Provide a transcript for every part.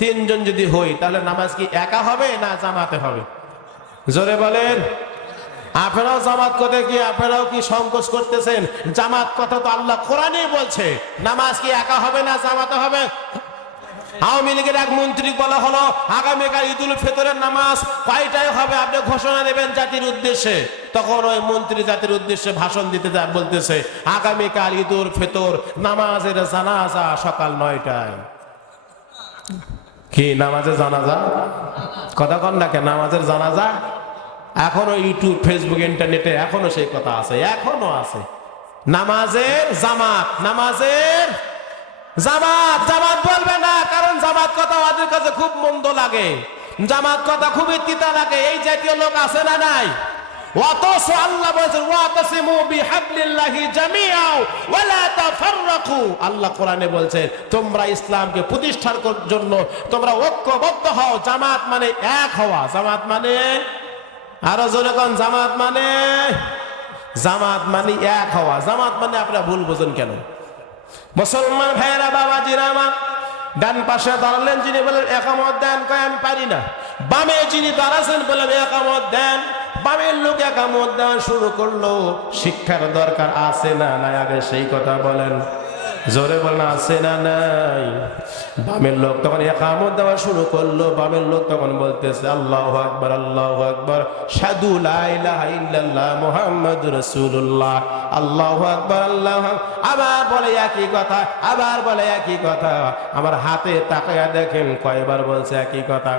তিনজন যদি হই তাহলে নামাজ কি একা হবে না জামাতে হবে? জোরে বলেন। আপনারাও জামাত করতে কি আপনারাও কি সংকোচ করতেছেন? জামাত কথা তো আল্লাহ কোরআনেই বলছে। নামাজ কি একা হবে না জামাতে হবে? আওয়ামী লীগের এক মন্ত্রী বলা হলো আগামীকাল ঈদুল ফিতরের নামাজ কয়টায় হবে আপনি ঘোষণা দেবেন জাতির উদ্দেশ্যে। তখন ওই মন্ত্রী জাতির উদ্দেশ্যে ভাষণ দিতে বলতেছে আগামীকাল ঈদুল ফিতর নামাজের জানাজা সকাল 9টায়। কি নামাজের জানাজা? কথা কন না কেন? নামাজের জানাজা এখনো ইউটিউব ফেসবুক ইন্টারনেটে এখনো সেই কথা আছে, এখনো আছে। নামাজের জামাত, নামাজের জামাত। জামাত বলবে না, কারণ জামাত কথা ওদের কাছে খুব মন্দ লাগে, জামাত কথা খুবই তিতা লাগে। এই জাতীয় লোক আছে না নাই? অথচ আল্লাহ বলেছেন ওয়াতাসিমু বিহাবলিল্লাহি জামিআও ওয়া লা তাফাররাকু। আল্লাহ কোরআনে বলছেন তোমরা ইসলামকে প্রতিষ্ঠার জন্য তোমরা ঐক্যবদ্ধ হও। জামাত মানে এক হওয়া। জামাত মানে আরো জোরে কোন? জামাত মানে, জামাত মানে এক হওয়া। জামাত মানে আপনারা ভুল বোঝেন কেন? মুসলমান ভাইয়েরা, বাবাজিরা আমার, ডান পাশে দাঁড়ালেন যিনি বলেন একামত দেন, কয় আমি পারি না। বামে যিনি দাঁড়াছেন বলেন একামত দেন। বামের লোক একামত দেওয়া শুরু করলো। শিক্ষার দরকার আছে না নাই? আগে সেই কথা বলেন। জোরে বলেন, আছে না নাই? বামের লোক তখন ইকামত দেওয়া শুরু করলো। বামের লোক তখন বলতেছে আল্লাহু আকবার, আল্লাহু আকবার, শাহাদু লা ইলাহা ইল্লাল্লাহ মুহাম্মাদুর রাসূলুল্লাহ, আল্লাহু আকবার, আল্লাহু আকবার। আবার বলে একই কথা, আবার বলে একই কথা। আমার হাতে তাকায়া দেখেন কয়বার বলছে একই কথা।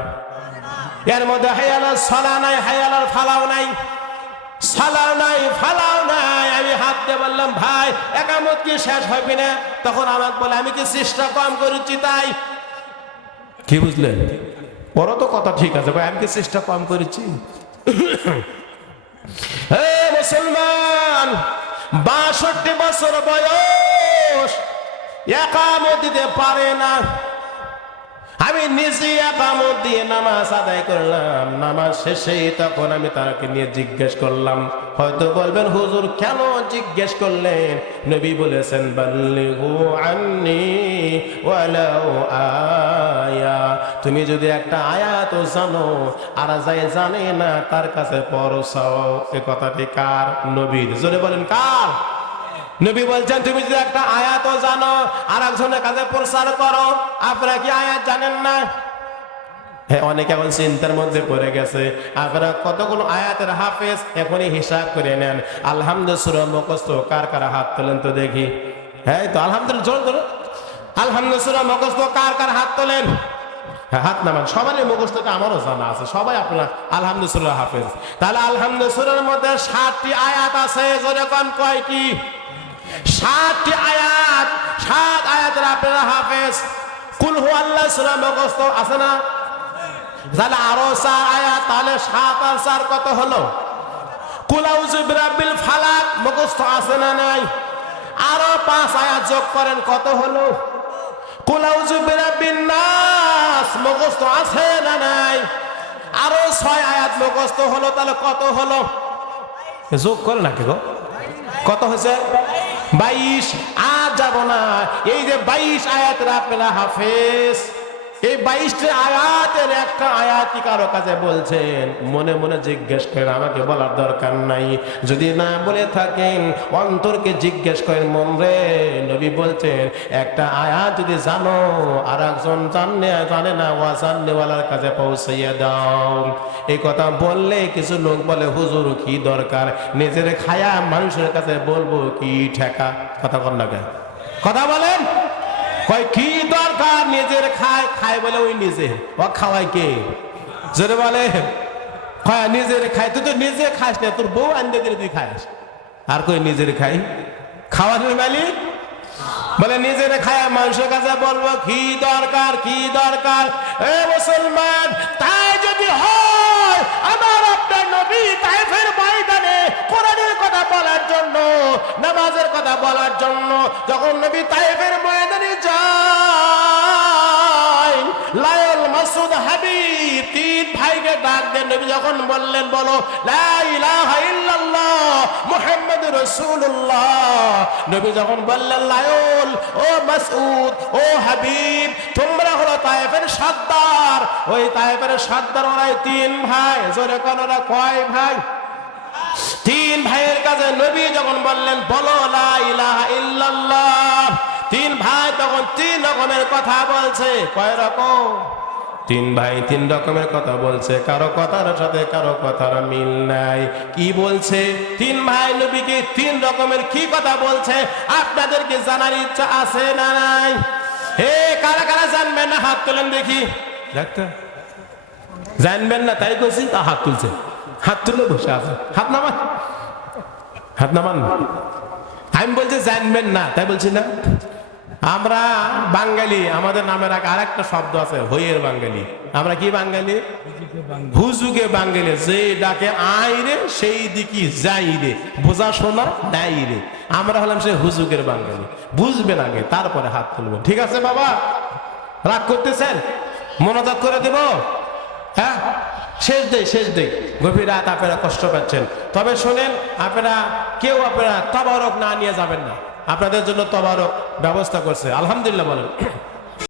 এর মধ্যে হাইয়ালাল সালাহ নাই, হাইয়ালাল ফালাও নাই, সালাও নাই, ফালাও নাই। আমি হাত দিয়ে বললাম ভাই একামত কি শেষ হবে না? তখন আমাকে বলে আমি কি চেষ্টা কম করেছি তাই? কি বুঝলেন? ওরা তো কথা ঠিক আছে, ভাই আমি কি চেষ্টা কম করেছি? হে মুসলমান, 62 বছর বয়স, একামত দিতে পারে না। আমি নিজে একামত দিয়ে নামাজ আদায় করলাম। নামাজ শেষে তখন আমি তাকে নিয়ে জিজ্ঞেস করলাম। হয়তো বলবেন হুজুর কেন জিজ্ঞেস করলেন? নবী বলেছেন বাল্লিগু আন্নি ওয়ালাউ আয়া। তুমি যদি একটা আয়াত জানো আর যাই জানে না তার কাছে পৌঁছাও। এই কথাটি কার? নবীর। জোরে বলেন কার? নবী বলছেন তুমি যদি একটা আয়াত জানো আর একজনের কাছে প্রচার করো। আপনারা কি আয়াত জানেন না? হ্যাঁ, অনেকে এখন চিন্তার মধ্যে পড়ে গেছে। আপনারা কতগুলো আয়াতের হাফেজ এখনই হিসাব করে নেন। আলহামদুলিল্লাহ সূরা মুখস্থ কার কার হাত তোলেন তো দেখি। হ্যাঁ তো আলহামদুলিল্লাহ, জোর ধরো। আলহামদুলিল্লাহ সূরা মুখস্থ কার কার হাত তোলেন? হ্যাঁ, হাত নামান। সবারই মুখস্থটা আমারও জানা আছে, সবাই আপনারা আলহামদুলিল্লাহ সূরা হাফেজ। তাহলে আলহামদুলিল্লাহ সূরার মধ্যে 7টি আয়াত আছে। জোরে কোন কয়টি? 7টি আয়াত। 7 আয়াতের আপনারা হাফেজ। কুল হু আল্লাহ সূরা মুখস্থ আছে না? তাহলে আরো 4 আয়াত, তাহলে 7 আর 4 কত হলো? কুল আউযু বিরাব্বিল ফালাক মুখস্থ আছে না নাই? আরো 5 আয়াত যোগ করেন, কত হলো? কুল আউযু বিরাব্বিন নাস মুখস্থ আছে না নাই? আরো 6 আয়াত মুখস্থ হলো, তাহলে কত হলো? যোগ করে নাকি গো? কত হয়েছে? 22। আর যাব না। এই যে 22 আয়াতের আপনারা হাফেজ, এই 22টি আয়াতের একটা আয়াত কি কারো কাছে বলছেন? মনে মনে জিজ্ঞেস করেন, আমাকে বলার দরকার নাই। যদি না বলে থাকেন অন্তরকে জিজ্ঞেস করেন, মন রে। নবী বলছেন একটা আয়াত যদি জানো আর একজন জানে না, ওয়াজানওয়ালার কাছে পৌঁছাইয়া দাও। এই কথা বললে কিছু লোক বলে হুজুর কি দরকার, নিজের খায়া মানুষের কাছে বলবো কি ঠেকা? কথা বল না কেন? কথা বলেন। কয় কি দরকার, নিজের খায়, খায় বলে ওই নিজে, ও খাওয়াই কে? জোরে বলে। কয় নিজের খায়। তুই তো নিজে খাস না, তোর বউ আনতে দিলে তুই খাস। আর কই নিজের খাই? খাওয়ানোর মালিক বলে নিজের খায় মানুষের কাছে বলবো কি দরকার, কি দরকার? এ মুসলমান, তাই যদি হয় আমার আপনার নবী তায়েফের ময়দানে কোরআনের কথা বলার জন্য, নামাজের কথা বলার জন্য যখন নবী তায়েফের ময়দানে যায়, লায়ল মাসউদ, হাবিব, তিন ভাইকে ডাক দেন। নবী যখন বললেন বলো লা ইলাহা ইল্লাল্লাহ মুহাম্মাদুর রাসূলুল্লাহ, নবী যখন বললেন লায়ল, ও মাসউদ, ও হাবিব, তোমরা হলো তায়েফের সর্দার। ওই তায়েফের সর্দার ওরাই তিন ভাই। জোরে কোনরা কয় ভাই? তিন ভাইয়ের কাছে নবী যখন বললেন বলো লা ইলাহা ইল্লাল্লাহ, তিন ভাই তখন তিন রকমের কথা বলছে। কয় রকম? তিন ভাই তিন রকমের কথা বলছে, কারো কথার সাথে কারো কথার মিল নাই। কি বলছে? তিন ভাই নবীকে তিন রকমের কি কথা বলছে আপনাদেরকে জানার ইচ্ছা আছে না নাই? হে কারা কারা জানবেন না হাত তোলেন দেখি। ডাক্তার জানবেন না তাই কইছি, তা হাত তুলছে। হাত তুলে বসে আছে, হাত নামান, হাত নামান। আমি বলছি জানবেন না তাই বলছি না। আমরা বাঙালি, আমাদের নামের আগে আরেকটা শব্দ আছে হইয়ের বাঙালি। আমরা কি বাঙালি? হুজুগে বাঙালি। যে ডাকে আই রে সেই দিকে যাই রে, বোঝা শোনা নাই রে। আমরা হলাম সেই হুজুগের বাঙালি। বুঝবেন আগে তারপরে হাত তুলবেন। ঠিক আছে বাবা? রাগ করতেছেন? মনোযোগ করে দেব? হ্যাঁ, শেষ দেই, শেষ দেই। গভীর রাত আপনারা কষ্ট পাচ্ছেন, তবে শোনেন, আপনারা কেউ আপনারা তবারক না নিয়ে যাবেন না। আপনাদের জন্য তবারক ব্যবস্থা করছে, আলহামদুলিল্লাহ বলেন।